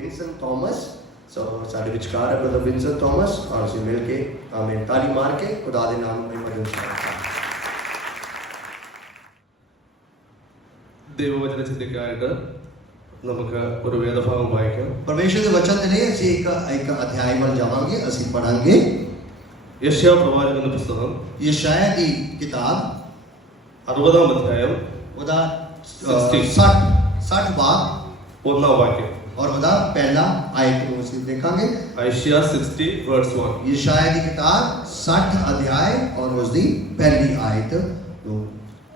Vinson Thomas. सो साडे विचकार है brother Vinson Thomas और ਅਸੀਂ ਮਿਲ ਕੇ ਆਮੀਨ ਤਾਲੀ ਮਾਰ ਕੇ ਖੁਦਾ ਦੇ ਨਾਮ ਨੂੰ ਮਹਿਮਾ ਦਿੰਦੇ ദൈവവചന ചിന്തയ്ക്കായിട്ട് നമുക്ക് ഒരു വേദഭാഗം വായിക്കാം. परमेश्वर ਦੇ वचन ਦੇ ਲਈ ਅਸੀਂ ਇੱਕ ਅਧਿਆਇ ਵੱਲ ਜਾਵਾਂਗੇ, ਅਸੀਂ ਪੜਾਂਗੇ യെശയ്യാ പ്രവാചകന്റെ പുസ്തകം यशायाह ਦੀ किताब 60-ാം അധ്യായം ਉਹਦਾ 60 भाग 1-ാം വാക്യം. और ਉਹਦਾ पहला आयत ਨੂੰ ਅਸੀਂ ਦੇਖਾਂਗੇ। ഐശയ്യാ 60 verse 1. यशायाह ਦੀ किताब 60 अध्याय और उसकी पहली आयत तो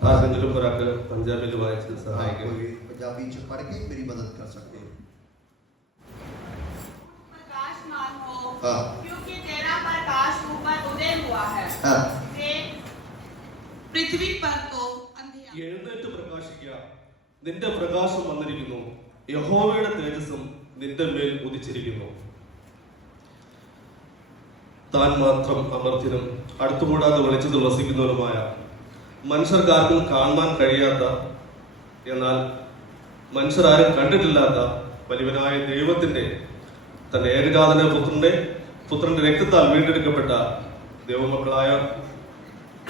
ആരെങ്കിലും ഒരാൾക്ക് പഞ്ചാബിൽ വായിച്ച് സഹായിക്കും. पंजाबी च पढ़ के मेरी मदद कर सकते हैं। प्रकाशमान हो हाँ। क्योंकि तेरा प्रकाश ऊपर उदय हुआ है। हाँ। पृथ्वी पर तो अंधियार। എഴുന്നേറ്റ് പ്രകാശിക്കുക, നിന്റെ പ്രകാശം വന്നിരിക്കുന്നു, യഹോവയുടെ തേജസ്സും നിന്റെ മേൽ ഉദിച്ചിരിക്കുന്നു. താൻ മാത്രം അമർത്യനും അടുത്തുകൂടാതെ വെളിച്ചത്തിൽ വസിക്കുന്നവരുമായ മനുഷ്യർക്കാർക്കും കാണാൻ കഴിയാത്ത, എന്നാൽ മനുഷ്യരാരും കണ്ടിട്ടില്ലാത്ത വലിയവനായ ദൈവത്തിന്റെ തന്റെ ഏകജാതന പുത്രന്റെ രക്തത്താൽ വീണ്ടെടുക്കപ്പെട്ട ദൈവമക്കളായ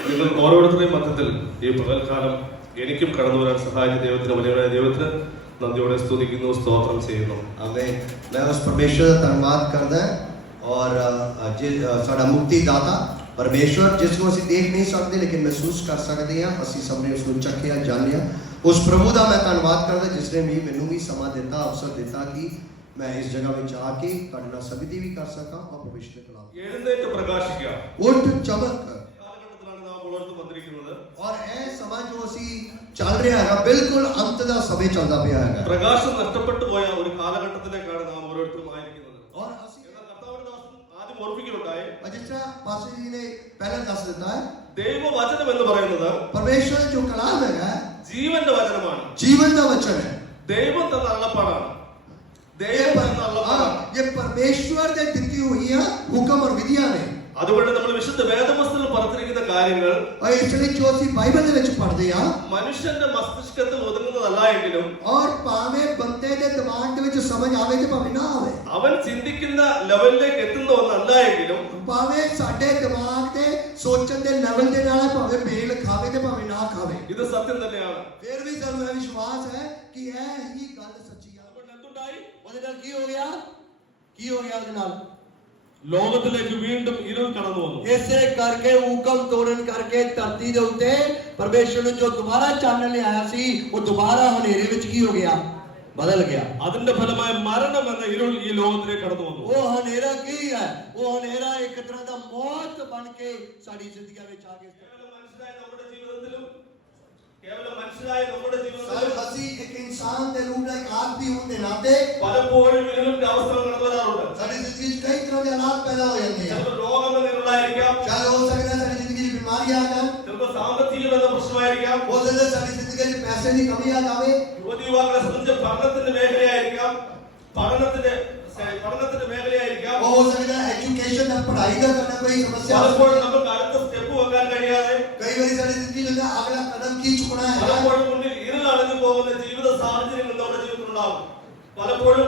നിങ്ങൾ ഓരോരുത്തരുടെയും മധ്യത്തിൽ ഈ പകൽക്കാലം എനിക്കും കടന്നു വരാൻ സഹായിച്ച ദൈവത്തിന്, വലിയവനായ ദൈവത്തിന് നന്ദിയോടെ സ്തുതിക്കുന്നു, സ്തോത്രം ചെയ്യുന്നു. आमीन। मैं उस परमेश्वर का धन्यवाद करदा और साडा मुक्तिदाता परमेश्वर जिसको ਅਸੀਂ देख नहीं सकते लेकिन महसूस कर सकते हैं, ਅਸੀਂ ਸਭ ਨੇ ਉਸ ਨੂੰ ਚੱਖਿਆ ਜਾਣਿਆ। उस प्रभु का मैं धन्यवाद करदा जिसने ਮੈਨੂੰ ਵੀ ਸਮਾਂ ਦਿੱਤਾ, ਅਵਸਰ ਦਿੱਤਾ ਕਿ मैं इस जगह में आके ਤੁਹਾਡੇ ਨਾਲ ਸਬਿਤੀ ਵੀ ਕਰ ਸਕਾਂ और भविष्य के खिलाफ എഴുന്നേറ്റ് പ്രകാശിക്കുക. उठ चमक കാലഘട്ടത്തിലാണ് നാം വളർന്നു വന്നിരിക്കുന്നത്. और ਇਹ ਸਮਾਂ ਜੋ ਅਸੀਂ ਚੱਲ ਰਿਹਾ ਹੈਗਾ ਬਿਲਕੁਲ ਅੰਤ ਦਾ ਸਮੇਂ ਚੱਲਦਾ ਪਿਆ ਹੈਗਾ। പ്രകാശം നഷ്ടപ്പെട്ടു പോയ ഒരു കാലഘട്ടത്തിലേക്കാണ് നാം ഓരോരുത്തരും ആയിരിക്കുന്നത്. और ਅਸੀਂ എന്നാൽ കർത്താവിന്റെ ദാസൻ ആദ്യം ഓർമ്മിക്കുകയുണ്ടായി, जिस तरह पास्टर जी ने पहले दस देता है ദൈവവചനം എന്ന് പറയുന്നത് परमेश्वर जो कलाम है ജീവന്റെ വചനമാണ്. जीवन का वचन है। ദൈവം തന്ന അള്ളപ്പാടാണ്. ദൈവം തന്ന അള്ളപ്പാടാണ്. ये परमेश्वर ने दी हुई है हुक्म और विधियां ने। അതുകൊണ്ട് നമ്മൾ വിശുദ്ധ വേദപുസ്തകത്തിൽ പറഞ്ഞിരിക്കുന്ന കാര്യങ്ങൾ और इसलिए जो ਅਸੀਂ बाइबल ਦੇ ਵਿੱਚ ਪੜ੍ਹਦੇ ਆ മനുഷ്യന്റെ മസ്തിഷ്കത്തിൽ ഒതുങ്ങുന്നതല്ല എങ്കിലും और ਭਾਵੇਂ ਬੰਦੇ ਦੇ ਦਿਮਾਗ ਦੇ ਵਿੱਚ ਸਮਝ ਆਵੇ ਤੇ ਭਾਵੇਂ ਨਾ ਆਵੇ, അവൻ ചിന്തിക്കുന്ന ലെവലിലേക്ക് എത്തുന്ന ഒന്നല്ല എങ്കിലും ਭਾਵੇਂ ਸਾਡੇ ਦਿਮਾਗ ਦੇ ਸੋਚਣ ਦੇ ਲੈਵਲ ਦੇ ਨਾਲ ਭਾਵੇਂ ਮੇਲ ਖਾਵੇ ਤੇ ਭਾਵੇਂ ਨਾ ਖਾਵੇ, ഇത് സത്യം തന്നെയാണ്. ਫਿਰ ਵੀ ਸਾਨੂੰ ਇਹ ਵਿਸ਼ਵਾਸ ਹੈ ਕਿ ਇਹ ਹੀ ਗੱਲ ਸੱਚੀ ਆ। അതുകൊണ്ട് എന്തുണ്ടായി? ਉਹਦੇ ਨਾਲ ਕੀ ਹੋ ਗਿਆ? ਕੀ ਹੋ ਗਿਆ ਉਹਦੇ ਨਾਲ? ലോകത്തിലേക്ക് വീണ്ടും ഇരുൾ കടന്നു വന്നു. ਇਸੇ ਕਰਕੇ ਹੁਕਮ ਤੋੜਨ ਕਰਕੇ ਧਰਤੀ ਦੇ ਉੱਤੇ ਪਰਮੇਸ਼ਰ ਨੇ ਜੋ ਦੁਬਾਰਾ ਚਾਨਣ ਲਿਆਇਆ ਸੀ ਉਹ ਦੁਬਾਰਾ ਹਨੇਰੇ ਵਿੱਚ ਕੀ ਹੋ ਗਿਆ? ਬਦਲ ਗਿਆ। അതിന്റെ ഫലമായി മരണം എന്ന ഇരുൾ ഈ ലോകത്തിലേക്ക് കടന്നു വന്നു. ਉਹ ਹਨੇਰਾ ਕੀ ਹੈ? ਉਹ ਹਨੇਰਾ ਇੱਕ ਤਰ੍ਹਾਂ ਦਾ ਮੌਤ ਬਣ ਕੇ ਸਾਡੀ ਜ਼ਿੰਦਗੀਆਂ ਵਿੱਚ ਆ ਗਿਆ। ਅਸੀਂ ਇੱਕ ਇਨਸਾਨ ਦੇ ਰੂਪ ਨਾਲ ਆਦਮੀ ਹੋਣ ਦੇ ਨਾਤੇ പലപ്പോഴും ഇരുളിന്റെ അവസ്ഥകൾ കടന്നു വരാറുണ്ട്. ਸਾਡੀ ਜ਼ਿੰਦਗੀ 'ਚ ਕਈ ਤਰ੍ਹਾਂ ਦੇ ਹਾਲਾਤ ਪੈਦਾ ਹੋ ਜਾਂਦੇ ਆ। ചിലപ്പോൾ രോഗം എന്ന ഇരുളായിരിക്കാം, ਚਾਹੇ ਹੋ ਸਕਦਾ ਸਾਡੀ ਜ਼ਿੰਦਗੀ 'ਚ ਬਿਮਾਰੀਆਂ ਆ ਜਾਣ, ചിലപ്പോൾ സാമ്പത്തികം എന്ന പ്രശ്നമായിരിക്കാം, ਹੋ ਸਕਦਾ ਸਾਡੀ ਜ਼ਿੰਦਗੀ 'ਚ ਪੈਸੇ ਦੀ ਕਮੀ ਆ ਜਾਵੇ, യുവതി യുവാക്കളെ സംബന്ധിച്ച് പഠനത്തിന്റെ മേഖലയായിരിക്കാം, പഠനത്തിന്റെ മേഖലയായിരിക്കാം, हो सकता है एजुकेशन या पढ़ाई का करना कोई समस्या। പലപ്പോഴും നമുക്ക് അടുത്ത സ്റ്റെപ്പ് വെക്കാൻ കഴിയാതെ, कई बार सारी जिंदगी में अगला कदम की चुकना है। പലപ്പോഴും മുന്നിൽ ഇരുളടഞ്ഞു പോകുന്ന ജീവിത സാഹചര്യങ്ങൾ നമ്മുടെ ജീവിതത്തിൽ ഉണ്ടാവും. പലപ്പോഴും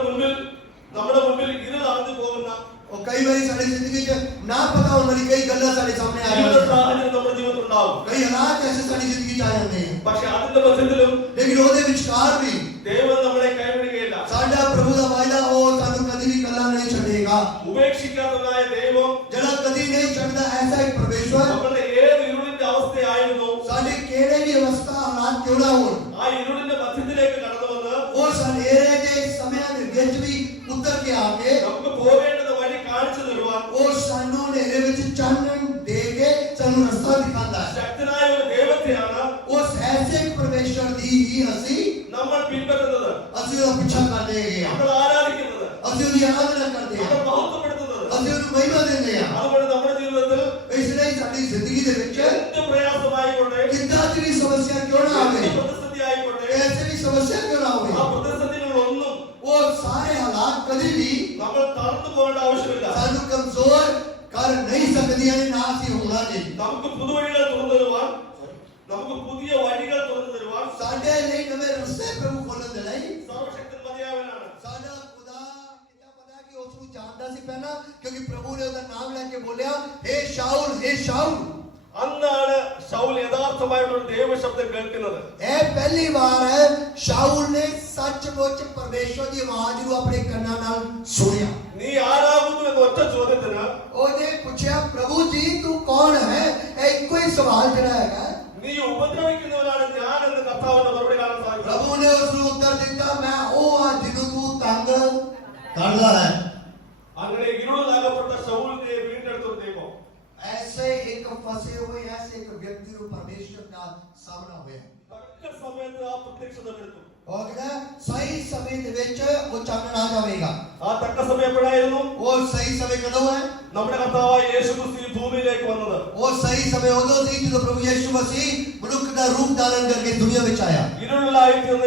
നമ്മുടെ മുന്നിൽ ഇരുളടഞ്ഞു പോകുന്ന और कई बार सारी जिंदगी में ना पता होने वाली कई गल्ला सारे सामने आ ജീവിത जाती है। സാഹചര്യം നമ്മുടെ ജീവിതത്തിൽ ഉണ്ടാവും. कई हालात ऐसे सारी जिंदगी में आ जाते हैं, പക്ഷെ അതിന്റെ മധ്യത്തിലും लेकिन ਉਹਦੇ ਵਿਚਕਾਰ भी ദൈവം നമ്മളെ കൈവിടുകയില്ല. साडा प्रभु ਦਾ ਵਾਅਦਾ ਉਹ ਸਾਨੂੰ ਕਦੀ ਵੀ ਕੱਲਾ नहीं ਛੱਡੇਗਾ। ഉപേക്ഷിക്കാത്തതായ ദൈവം ਜਿਹੜਾ ਕਦੀ नहीं ਛੱਡਦਾ ऐसा एक परमेश्वर നമ്മുടെ ഏത് ഇരുളിന്റെ അവസ്ഥയായിരുന്നു ਸਾਡੇ ਕਿਹੜੇ ਵੀ ਅਵਸਥਾ ਹਾਲਾਤ ਕਿਉਂ ਨਾ ਹੋਣ, ആ ഇരുളിന്റെ മധ്യത്തിലേക്ക് കടന്നു വന്ന് ਉਹ ਹਨੇਰੇ ਦੇ ਸਮਿਆਂ ਦੇ ਵਿੱਚ ਵੀ ਉਤਰ ਕੇ ਆ ਕੇ നമുക്ക് പോകേണ്ടത് വഴി കാണിച്ചു തരുവാൻ ਉਹ ਸਾਨੂੰ ਹਨੇਰੇ ਵਿੱਚ ਚਾਨਣ ਦੇ ਕੇ ਸਾਨੂੰ ਰਸਤਾ ਦਿਖਾਉਂਦਾ ਹੈ। ശക്തനായ ഒരു ദൈവത്തെയാണ് उस ऐसे परमेश्वर दी ही ਅਸੀਂ നമ്മൾ പിൻപറ്റുന്നത്, ਅਸੀਂ ਉਹਦਾ ਪਿੱਛਾ ਕਰਦੇ ਹੈਗੇ ਆ, നമ്മൾ ആരാധിക്കുന്നത്, ਅਸੀਂ ਉਹਦੀ ਆਰਾਧਨਾ ਕਰਦੇ നമ്മൾ ਹਾਂ, മഹത്വപ്പെടുത്തുന്നത്. ਅਸੀਂ ਉਹਨੂੰ ਮਹਿਮਾ ਦਿੰਦੇ ਹਾਂ। അതുകൊണ്ട് നമ്മുടെ ജീവിതത്തിൽ ਇਸ ਲਈ ਸਾਡੀ ਜ਼ਿੰਦਗੀ ਦੇ ਵਿੱਚ എന്ത് പ്രയാസമായിക്കോട്ടെ, ਕਿੰਨਾ ਦੀ ਸਮੱਸਿਆ ਕਿਉਂ ਨਾ ਆਵੇ, എന്ത് പ്രതിസന്ധി ആയിക്കോട്ടെ, ऐसे भी समस्या क्यों ना ആ आवे, പ്രതിസന്ധികളൊന്നും वो सारे हालात कभी भी നമ്മൾ തളർന്നു പോകേണ്ട ആവശ്യമില്ല. सानू कमजोर कर नहीं सकदियां ने, ना ਅਸੀਂ ਹੋਣਾ ਜੀ। നമുക്ക് പുതുവഴികൾ തുറന്നു തരുവാൻ, നമുക്ക് പുതിയ വഴികൾ തുറന്നു തരുവാൻ ਸਾਡੇ ਲਈ ਨਵੇਂ ਰਸਤੇ ਪ੍ਰਭੂ ਖੋਲਣ ਦੇ ਲਈ സർവശക്തൻ മതിയാവനാണ്. ਸਾਡਾ ਖੁਦਾ बोलिया हे शाऊल അന്നാണ് ശൗൽ യഥാർത്ഥമായിട്ടുള്ള ദൈവശബ്ദം കേൾക്കുന്നത്. ਇਹ ਪਹਿਲੀ ਵਾਰ ਹੈ ਸ਼ਾਊਲ ਨੇ ਸੱਚਮੁੱਚ ਪਰਮੇਸ਼ਵਰ ਦੀ ਆਵਾਜ਼ ਨੂੰ ਆਪਣੇ ਕੰਨਾਂ ਨਾਲ ਸੁਣਿਆ. നീ ആരാകുന്നു എന്ന ഒറ്റ ചോദ്യത്തിന് ਉਹਨੇ ਪੁੱਛਿਆ ਪ੍ਰਭੂ ਜੀ ਤੂੰ ਕੌਣ ਹੈ? ਇਹ ਇੱਕੋ ਹੀ ਸਵਾਲ ਜਿਹੜਾ ਹੈਗਾ. നീ ഉപദ്രവിക്കുന്നവനാണ് ഞാൻ എന്ന് കർത്താവിന്റെ മറുപടി കാണാൻ സാധിക്കും. ਪ੍ਰਭੂ ਨੇ ਉਸ ਨੂੰ ਉੱਤਰ ਦਿੱਤਾ ਮੈਂ ਉਹ ਹਾਂ ਜਿਹਨੂੰ ਤੂੰ ਤੰਗ ਕਰਦਾ ਹੈ. അങ്ങനെ ഇരുളിലാകപ്പെട്ട ശൗലിനെ വീണ്ടെടുത്തൊരു ദൈവം. ऐसे एक फंसे हुए ऐसे एक व्यक्ति को परमेश्वर का सामना होया. തക്ക സമയത്ത് ആ പ്രത്യക്ഷത എടുത്തു. और कहता सही समय ਦੇ ਵਿੱਚ ਉਹ ਚਾਨਣ ਆ ਜਾਵੇਗਾ. ആ തക്ക സമയം എപ്പോഴായിരുന്നു? वो सही समय कਦੋਂ है? നമ്മുടെ കർത്താവായ യേശു ക്രിസ്തു ഈ ഭൂമിയിലേക്ക് വന്നത്. वो सही समय ਉਦੋਂ ਸੀ ਜਦੋਂ ਪ੍ਰਭੂ ਯਿਸੂ ਮਸੀਹ ਮਨੁੱਖ ਦਾ ਰੂਪ ਧਾਰਨ ਕਰਕੇ ਦੁਨੀਆ ਵਿੱਚ ਆਇਆ. ഇരുളിലായിരുന്ന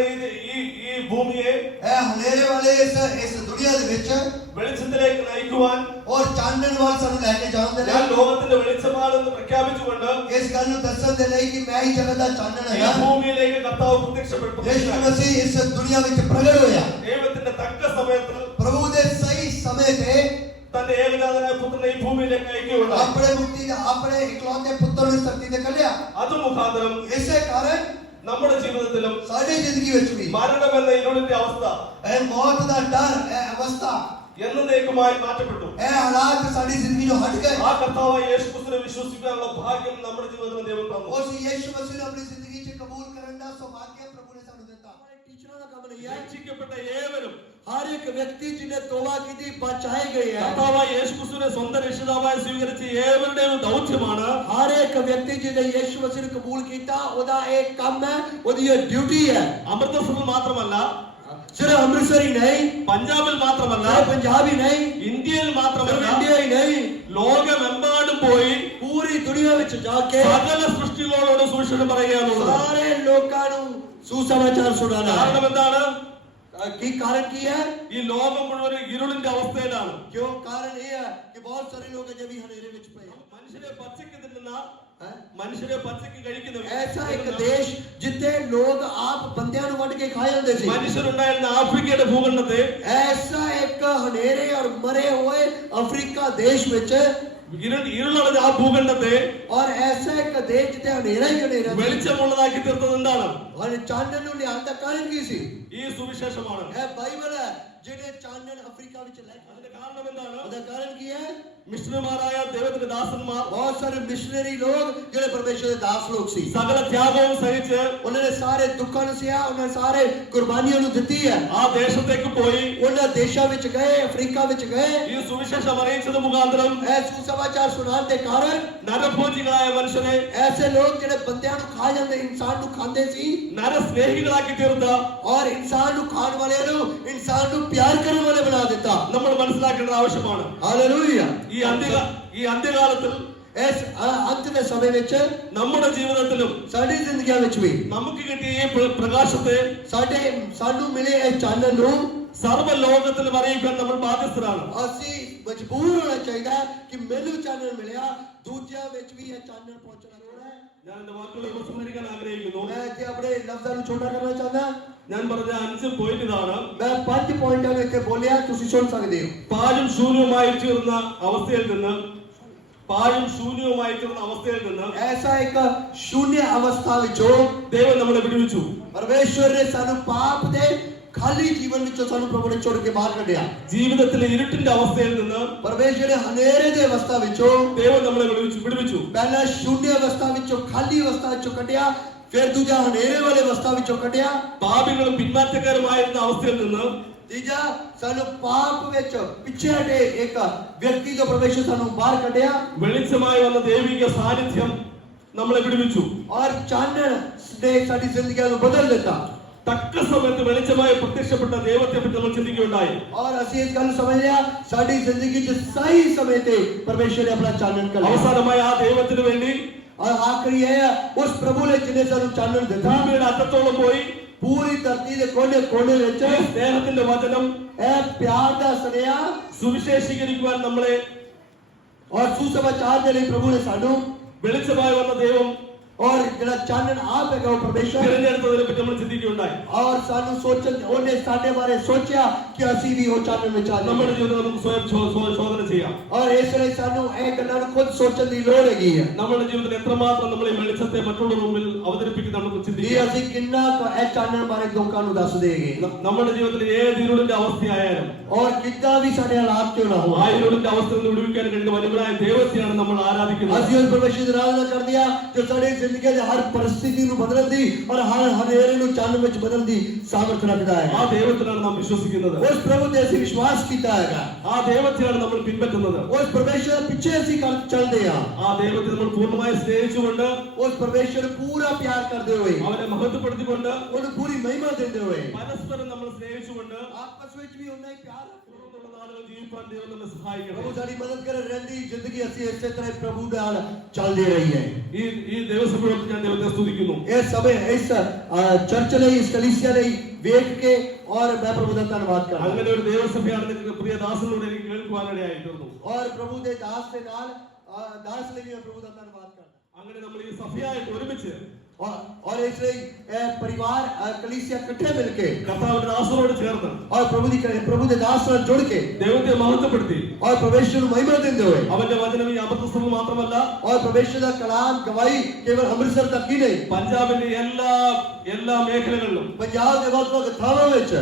ഈ ഭൂമിയെ ਇਹ ਹਨੇਰੇ ਵਾਲੇ ਇਸ ਦੁਨੀਆ ਦੇ ਵਿੱਚ വെളിച്ചത്തിലേക്ക് നയിക്കുവാൻ और ਚਾਨਣ ਵੱਲ ਸਾਨੂੰ ਲੈ ਕੇ ਜਾਣ ਦੇ ഞാൻ ਲਈ ലോകത്തിന്റെ വെളിച്ചമാണെന്ന് പ്രഖ്യാപിച്ചുകൊണ്ട് ਇਸ ਗੱਲ ਨੂੰ ਦੱਸਣ ਦੇ ਲਈ ਕਿ ਮੈਂ ਹੀ ਜਗਤ ਦਾ ਚਾਨਣ ഈ ਹਾਂ. ഭൂമിയിലേക്ക് കർത്താവ് പ്രത്യക്ഷപ്പെട്ടു. ਯਿਸੂ ਮਸੀਹ ਇਸ ਦੁਨੀਆ ਵਿੱਚ ਪ੍ਰਗਟ ਹੋਇਆ. ദൈവത്തിന്റെ തക്ക സമയത്ത് ਪ੍ਰਭੂ ਦੇ ਸਹੀ ਸਮੇਂ ਤੇ തന്റെ ഏകജാതനായ പുത്രനെ ഈ ഭൂമിയിലേക്ക് അയക്കുകയുണ്ടായി. ਆਪਣੇ ਮੁਕਤੀ ਦਾ ਆਪਣੇ ਇਕਲੌਤੇ ਪੁੱਤਰ ਨੂੰ ਧਰਤੀ ਤੇ ਕੱਢਿਆ. അത് മുഖാന്തരം ਇਸੇ ਕਾਰਨ നമ്മുടെ ജീവിതത്തിലും ਸਾਡੀ ਜ਼ਿੰਦਗੀ ਵਿੱਚ ਵੀ മരണം എന്ന ഇരുളിന്റെ അവസ്ഥ ਇਹ ਮੌਤ ਦਾ ਡਰ ਇਹ ਅਵਸਥਾ എന്നേക്കുമായി മാറ്റപ്പെട്ടു. ਇਹ ਹਾਲਾਤ ਸਾਡੀ ਜ਼ਿੰਦਗੀ ਤੋਂ ਹਟ ਗਏ. ആ കർത്താവായ യേശു ക്രിസ്തുവിനെ വിശ്വസിക്കാനുള്ള ഭാഗ്യം നമ്മുടെ ജീവിതത്തിൽ ദൈവം തന്നു. ਉਸ ਯਿਸੂ ਮਸੀਹ ਨੂੰ ਆਪਣੀ ਜ਼ਿੰਦਗੀ 'ਚ ਕਬੂਲ ਕਰਨ ਦਾ ਸੌਭਾਗਿਆ ਪ੍ਰਭੂ ਨੇ ਸਾਨੂੰ ਦਿੱਤਾ. ਟੀਚਰਾਂ ਦਾ ਕੰਮ ਨਹੀਂ ਹੈ. രക്ഷിക്കപ്പെട്ട ഏവരും ਹਰ ਇੱਕ ਵਿਅਕਤੀ ਜਿਹਨੇ ਤੋਬਾ ਕੀਤੀ ਬਚਾਏ ਗਏ ਹੈ. കർത്താവായ യേശു ക്രിസ്തുവിനെ സ്വന്തം രക്ഷിതാവായി സ്വീകരിച്ച ഏവരുടെയും ദൗത്യമാണ് ਹਰ ਇੱਕ ਵਿਅਕਤੀ ਜਿਹਨੇ ਯਿਸੂ ਮਸੀਹ ਨੂੰ ਕਬੂਲ ਕੀਤਾ ਉਹਦਾ ਇਹ ਕੰਮ ਹੈ, ਉਹਦੀ ਇਹ ਡਿਊਟੀ ਹੈ. അമൃതസറിൽ മാത്രമല്ല, सिर्फ अमृतसर ही नहीं, പഞ്ചാബിൽ മാത്രമല്ല, पंजाब ही नहीं, ഇന്ത്യയിൽ മാത്രമല്ല, इंडिया ही नहीं, ലോകമെമ്പാടും പോയി पूरी दुनिया ਵਿੱਚ जाके സകല സൃഷ്ടികളോട് സുവിശേഷം പറയുകയാണുള്ളത്. सारे लोगों ਨੂੰ सुसमाचार सुनाना है. കാരണം എന്താണ്? की कारण की है? ഈ ലോകം മുഴുവൻ ഇരുളിന്റെ അവസ്ഥയിലാണ്. क्यों? कारण ये है कि बहुत सारे लोग अजय भी हनेरे ਵਿੱਚ ਪਏ. മനുഷ്യരെ പച്ചയ്ക്ക് തിന്നുന്ന, മനുഷ്യരെ പച്ചയ്ക്ക് കഴിക്കുന്ന ऐसा एक देश जिथे लोग आप बंदियां ਨੂੰ ਵੱਢ ਕੇ ਖਾ ਜਾਂਦੇ ਸੀ. മനുഷ്യരുണ്ടായിരുന്ന ആഫ്രിക്കയുടെ ഭൂഖണ്ഡത്തെ ऐसा एक हनेरे और मरे हुए अफ्रीका देश ਵਿੱਚ ഇരുളടഞ്ഞ ആ ഭൂഖണ്ഡത്തെ और ऐसा एक देश जिथे हनेरा ही हनेरा ਸੀ. വെളിച്ചമുള്ളതാക്കി തീർത്തത് എന്താണ്? और चानन ਨੂੰ ਲਿਆਉਣ ਦਾ ਕਾਰਨ ਕੀ ਸੀ? ഈ സുവിശേഷമാണ്. ਇਹ ਬਾਈਬਲ ਹੈ ਜਿਹੜੇ ਚਾਨਣ ਅਫਰੀਕਾ ਵਿੱਚ ਲੈ ਕੇ ਆਏ. അതിന്റെ കാരണം എന്താണ്? ਉਹਦਾ ਕਾਰਨ ਕੀ ਹੈ? മിഷണറിമാരായ ദൈവത്തിന്റെ ദാസന്മാർ बहुत सारे मिशनरी लोग ਜਿਹੜੇ ਪਰਮੇਸ਼ਰ ਦੇ ਦਾਸ ਲੋਕ ਸੀ. സകല ത്യാഗവും സഹിച്ച് ਉਹਨਾਂ ਨੇ ਸਾਰੇ ਦੁੱਖਾਂ ਨੂੰ ਸਹਿਆ, ਉਹਨਾਂ ਨੇ ਸਾਰੇ ਕੁਰਬਾਨੀਆਂ ਨੂੰ ਦਿੱਤੀ ਹੈ. ആ ദേശത്തേക്ക് പോയി ਉਹਨਾਂ ਦੇਸ਼ਾਂ ਵਿੱਚ ਗਏ, ਅਫਰੀਕਾ ਵਿੱਚ ਗਏ. ഈ സുവിശേഷം അറിയിച്ചത് മുഖാന്തരം ਇਹ ਸੁਸਮਾਚਾਰ ਸੁਣਾਉਣ ਦੇ ਕਾਰਨ നരഭോജികളായ മനുഷ്യനെ ऐसे लोग ਜਿਹੜੇ ਬੰਦਿਆਂ ਨੂੰ ਖਾ ਜਾਂਦੇ, ਇਨਸਾਨ ਨੂੰ ਖਾਂਦੇ ਸੀ, നരസ്നേഹികളാക്കി തീർത്ത और इंसान ਨੂੰ ਖਾਣ ਵਾਲਿਆਂ ਨੂੰ ਇਨਸਾਨ ਨੂੰ ਪਿਆਰ ਕਰਨ ਵਾਲੇ ਬਣਾ ਦਿੱਤਾ. നമ്മൾ മനസ്സിലാക്കേണ്ടത് ആവശ്യമാണ്. ਹਾਲੇਲੂਇਆ. ഈ അന്ത്യകാലത്തിൽ ਇਸ ਅੰਤ ਦੇ ਸਮੇਂ ਵਿੱਚ നമ്മുടെ ജീവിതത്തിലും ਸਾਡੀ ਜ਼ਿੰਦਗੀਆਂ ਵਿੱਚ ਵੀ നമുക്ക് കിട്ടിയ ഈ പ്രകാശത്തെ ਸਾਨੂੰ ਮਿਲੇ ਇਹ ਚਾਨਣ ਨੂੰ സർവ്വ ലോകത്തിലും അറിയിക്കാൻ നമ്മൾ ബാധ്യസ്ഥരാണ്. ਅਸੀਂ ਮਜਬੂਰ ਹੋਣਾ ਚਾਹੀਦਾ ਕਿ ਮੈਨੂੰ ਚਾਨਣ ਮਿਲਿਆ, ਦੂਜਿਆਂ ਵਿੱਚ ਵੀ ਇਹ ਚਾਨਣ ਪਹੁੰਚਣਾ ਲੋੜ ਹੈ. ഞാൻ എന്റെ വാക്കുകളെ ഉപസംഹരിക്കാൻ ആഗ്രഹിക്കുന്നു. ਮੈਂ ਇੱਥੇ ਆਪਣੇ ਲਫ਼ਜ਼ਾਂ ਨੂੰ ਛੋਟਾ ਕਰਨਾ ਚਾਹੁੰਦਾ. ഞാൻ പറഞ്ഞ 5 പോയിന്റ് ഇതാണ്. ਮੈਂ 5 ਪੁਆਇੰਟਾਂ ਨੂੰ ਇੱਥੇ ਬੋਲਿਆ, ਤੁਸੀਂ ਸੁਣ ਸਕਦੇ ਹੋ. പാഴും ശൂന്യവുമായി തീർന്ന അവസ്ഥയിൽ നിന്ന് ऐसा एक शून्य अवस्था ਵਿੱਚੋਂ ദൈവം നമ്മളെ വിടുവിച്ചു. परमेश्वर ने ਸਾਨੂੰ പാപ ਦੇ खाली जीवन ਵਿੱਚੋਂ ਸਾਨੂੰ ਪ੍ਰਭੂ ਨੇ ਚੁਣ ਕੇ ਬਾਹਰ ਕੱਢਿਆ. ജീവിതത്തിലെ ഇരുട്ടിന്റെ അവസ്ഥയിൽ നിന്ന് परमेश्वर ने ਹਨੇਰੇ ਦੇ ਅਵਸਥਾ ਵਿੱਚੋਂ ദൈവം നമ്മളെ വിടുവിച്ചു. ਪਹਿਲਾ शून्य अवस्था ਵਿੱਚੋਂ, ਖਾਲੀ ਅवस्था ਵਿੱਚੋਂ ਕੱਢਿਆ, ਫਿਰ ਦੂਜਾ ਹਨੇਰੇ ਵਾਲੇ ਅवस्था ਵਿੱਚੋਂ ਕੱਢਿਆ. പാപികളും പിന്മാറ്റക്കാരുമായിരുന്ന അവസ്ഥയിൽ നിന്ന് ਤੀਜਾ ਸਾਨੂੰ ਪਾਪ ਵਿੱਚ ਪਿੱਛੇ ਹਟੇ ਇੱਕ ਵਿਅਕਤੀ ਤੋਂ ਪਰਮੇਸ਼ਰ ਸਾਨੂੰ ਬਾਹਰ ਕੱਢਿਆ. വെളിച്ചമായി വന്ന ദൈവിക സാന്നിധ്യം നമ്മളെ വിടുവിച്ചു. और चानਣ ने ਸਾਡੀ ਜ਼ਿੰਦਗੀਆਂ ਨੂੰ ਬਦਲ ਦਿੱਤਾ. തക്ക സമയത്ത് വെളിച്ചമായി പ്രത്യക്ഷപ്പെട്ട ദൈവത്തെ പറ്റി നമ്മൾ ചിന്തിക്കുകയുണ്ടായി. और ਅਸੀਂ ਇਸ ਗੱਲ ਨੂੰ ਸਮਝ ਲਿਆ, ਸਾਡੀ ਜ਼ਿੰਦਗੀ 'ਚ ਸਹੀ ਸਮੇਂ ਤੇ ਪਰਮੇਸ਼ਰ ਨੇ ਆਪਣਾ ਚਾਨਣ ਕਰ ਲਿਆ. അവസാനമായി ആ ദൈവത്തിന് വേണ്ടി और आखिरी है उस प्रभु ने जिन्हें ਸਾਨੂੰ ਚਾਨਣ ਦਿੱਤਾ. ഭൂമിയുടെ അറ്റത്തോളം പോയി पूरी धरती ਦੇ ਕੋਨੇ ਵਿੱਚ ഈ സ്നേഹത്തിന്റെ വചനം, ਇਹ प्यार ਦਾ ਸੁਨੇਹਾ സുവിശേഷീകരിക്കുവാൻ നമ്മളെ और सुसमाचार ਦੇ ਲਈ प्रभु ने ਸਾਨੂੰ വെളിച്ചമായി വന്ന ദൈവം और ਜਿਹੜਾ ਚਾਨਣ ਆਪ ਹੈਗਾ ਉਹ ਪਰਮੇਸ਼ਰ തിരഞ്ഞെടുത്തതിനെ പറ്റി നമ്മൾ ചിന്തിക്കുകയുണ്ടായി. और ਸਾਨੂੰ ਸੋਚਣ ਉਹਨੇ ਸਾਡੇ ਬਾਰੇ ਸੋਚਿਆ ਕਿ ਅਸੀਂ ਵੀ ਉਹ ਚਾਨਣ ਵਿੱਚ ਆ നമ്മുടെ ਜਾਈਏ ജീവിതം നമുക്ക് സ്വയം ശോധന ചെയ്യാം. और ਇਸ ਲਈ ਸਾਨੂੰ ਇਹ ਗੱਲਾਂ ਨੂੰ ਖੁਦ ਸੋਚਣ ਦੀ ਲੋੜ ਹੈਗੀ ਹੈ നമ്മുടെ ജീവിതത്തിൽ എത്രമാത്രം നമ്മൾ ഈ വെളിച്ചത്തെ മറ്റുള്ളവരുടെ മുമ്പിൽ അവതരിപ്പിച്ച് നമുക്ക് ਕਿ ചിന്തിക്കാം. ਅਸੀਂ ਕਿੰਨਾ ਕੁ ਇਹ ਚਾਨਣ ਬਾਰੇ ਲੋਕਾਂ ਨੂੰ ਦੱਸ ਦੇਗੇ നമ്മുടെ ജീവിതത്തിൽ ഏത് ഇരുളിന്റെ അവസ്ഥയായാലും और कितना भी ਸਾਡੇ ਹਾਲਾਤ ਕਿਉਂ ਨਾ ਹੋ ആ ഇരുളിന്റെ അവസ്ഥയിൽ നിന്ന് വിടുവിക്കാൻ കഴിയുന്ന വലിയവനായ ദൈവത്തെയാണ് നമ്മൾ ആരാധിക്കുന്നത്. ਅਸੀਂ ਉਸ ਪਰਮੇਸ਼ਰ ਦੀ ਆਰਾਧਨਾ ਕਰਦੇ ਹਾਂ ਜੋ ਸਾਡੀ ਜ਼ਿੰਦਗੀ ਦੇ ਹਰ परिस्थिति ਨੂੰ ਬਦਲਣ ਦੀ और ਹਰ ਹਨੇਰੇ ਨੂੰ ਚਾਨਣ ਵਿੱਚ ਬਦਲਣ ਦੀ ਸਾਮਰਥ ਰੱਖਦਾ ਹੈ ആ ദൈവത്തിലാണ് നാം വിശ്വസിക്കുന്നത്. ਉਸ ਪ੍ਰਭੂ ਤੇ ਅਸੀਂ ਵਿਸ਼ਵਾਸ ਕੀਤਾ ਹੈਗਾ ആ ദൈവത്തെയാണ് നമ്മൾ പിൻപറ്റുന്നത്. ਉਸ ਪਰਮੇਸ਼ਰ ਦੇ ਪਿੱਛੇ ਅਸੀਂ ਚੱਲਦੇ ਹਾਂ ആ ദൈവത്തെ നമ്മൾ പൂർണ്ണമായി സ്നേഹിച്ചുകൊണ്ട് ਉਸ ਪਰਮੇਸ਼ਰ ਨੂੰ ਪੂਰਾ ਪਿਆਰ ਕਰਦੇ ਹੋਏ അവനെ മഹത്വപ്പെടുത്തിക്കൊണ്ട് ਉਹਨੂੰ ਪੂਰੀ ਮਹਿਮਾ ਦਿੰਦੇ ਹੋਏ പരസ്പരം നമ്മൾ സ്നേഹിച്ചുകൊണ്ട് ਆਪਸ ਵਿੱਚ ਵੀ ਉਹਨਾਂ ਹੀ ਪਿਆਰ ਰੱਖਦੇ ਹੋਏ തുടർന്നുള്ള നാളുകൾ ജീവിക്കാൻ ദൈവം നമ്മെ സഹായിക്കട്ടെ. ਪ੍ਰਭੂ ਸਾਡੀ ਮਦਦ ਕਰੇ ਰਹਿੰਦੀ ਜ਼ਿੰਦਗੀ ਅਸੀਂ ਇਸੇ ਤਰ੍ਹਾਂ ਪ੍ਰਭੂ ਨਾਲ ਚੱਲਦੇ ਰਹੀਏ ഈ ദേവസഭയോട് ഞാൻ ദൈവത്തെ സ്തുതിക്കുന്നു. ਇਹ ਸਭੇ ਇਸ ਚਰਚ ਲਈ ਇਸ ਕਲੀਸਿਆ ਲਈ ਵੇਖ ਕੇ और मैं प्रभु ਦਾ ਧੰਨਵਾਦ ਕਰਦਾ അങ്ങനെ ഒരു ദേവസഭയാണെന്ന് പ്രിയ ദാസനോട് എനിക്ക് കേൾക്കുവാനിടയായി തീർന്നു. और प्रभु ਦੇ ਦਾਸ ਦੇ ਨਾਲ ਦਾਸ ਲਈ ਮੈਂ ਪ੍ਰਭੂ ਦਾ ਧੰਨਵਾਦ ਕਰਦਾ അങ്ങനെ നമ്മൾ ഈ സഭയായിട്ട് ഒരുമിച്ച് और इसलिए परिवार कलीसिया इकट्ठे मिलके കർത്താവിന്റെ ദാസനോട് ചേർന്ന് और प्रभु ਦੇ ਦਾਸ ਨਾਲ जुड़ के ദൈവത്തെ മഹത്വപ്പെടുത്തി और परमेश्वर ਨੂੰ महिमा ਦਿੰਦੇ ਹੋਏ അവന്റെ വചനം ഈ അമൃതസഭ മാത്രമല്ല और परमेश्वर ਦਾ कलाम गवाही केवल अमृतसर तक ही नहीं പഞ്ചാബിന്റെ എല്ലാ മേഖലകളിലും पंजाब ਦੇ ਵੱਖ-ਵੱਖ ਥਾਵਾਂ ਵਿੱਚ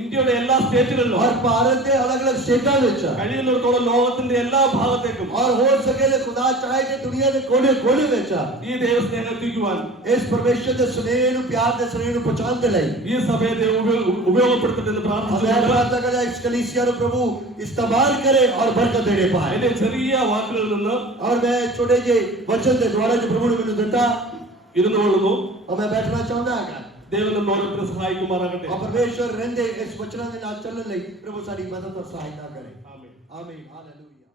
ഇന്ത്യയുടെ എല്ലാ സ്റ്റേറ്റുകളിലും और भारत ਦੇ ਅਲੱਗ-ਅਲੱਗ ਸਟੇਟਾਂ ਵਿੱਚ കഴിയുന്നിടത്തോളം ലോകത്തിന്റെ എല്ലാ ഭാഗത്തേക്കും और हो सके तो खुदा चाहे कि दुनिया ਦੇ ਕੋਨੇ-ਕੋਨੇ ਵਿੱਚ ഈ ദൈവസ്നേഹം എത്തിക്കുവാൻ इस परमेश्वर ਦੇ സ്നੇਹ ਨੂੰ ਪਿਆਰ ਦੇ സ്നੇਹ ਨੂੰ ਪਹੁੰਚਾਉਣ ਦੇ ਲਈ ഈ സഭയെ ദൈവം ഉപയോഗപ്പെടുത്തട്ടെ എന്ന് मैं പ്രാർത്ഥിച്ചുകൊണ്ട് प्रार्थना करता इस कलीसिया को प्रभु इस्तेमाल करे और बरकत देने पाए എന്റെ ചെറിയ വാക്കുകളിൽ നിന്ന് और मैं छोटे जे वचन के द्वारा जो प्रभु ने मैंने दिता ഇരുന്നു കൊള്ളുന്നു. और मैं बैठना चाहता हां ദൈവം നമ്മെ ഓരോരുത്തരെ സഹായിക്കുമാറാകട്ടെ. और परमेश्वर रहंदे इस वचन के नाल चलने ਲਈ प्रभु साडी मदद और सहायता करे ആമേൻ. आमीन हालेलुया।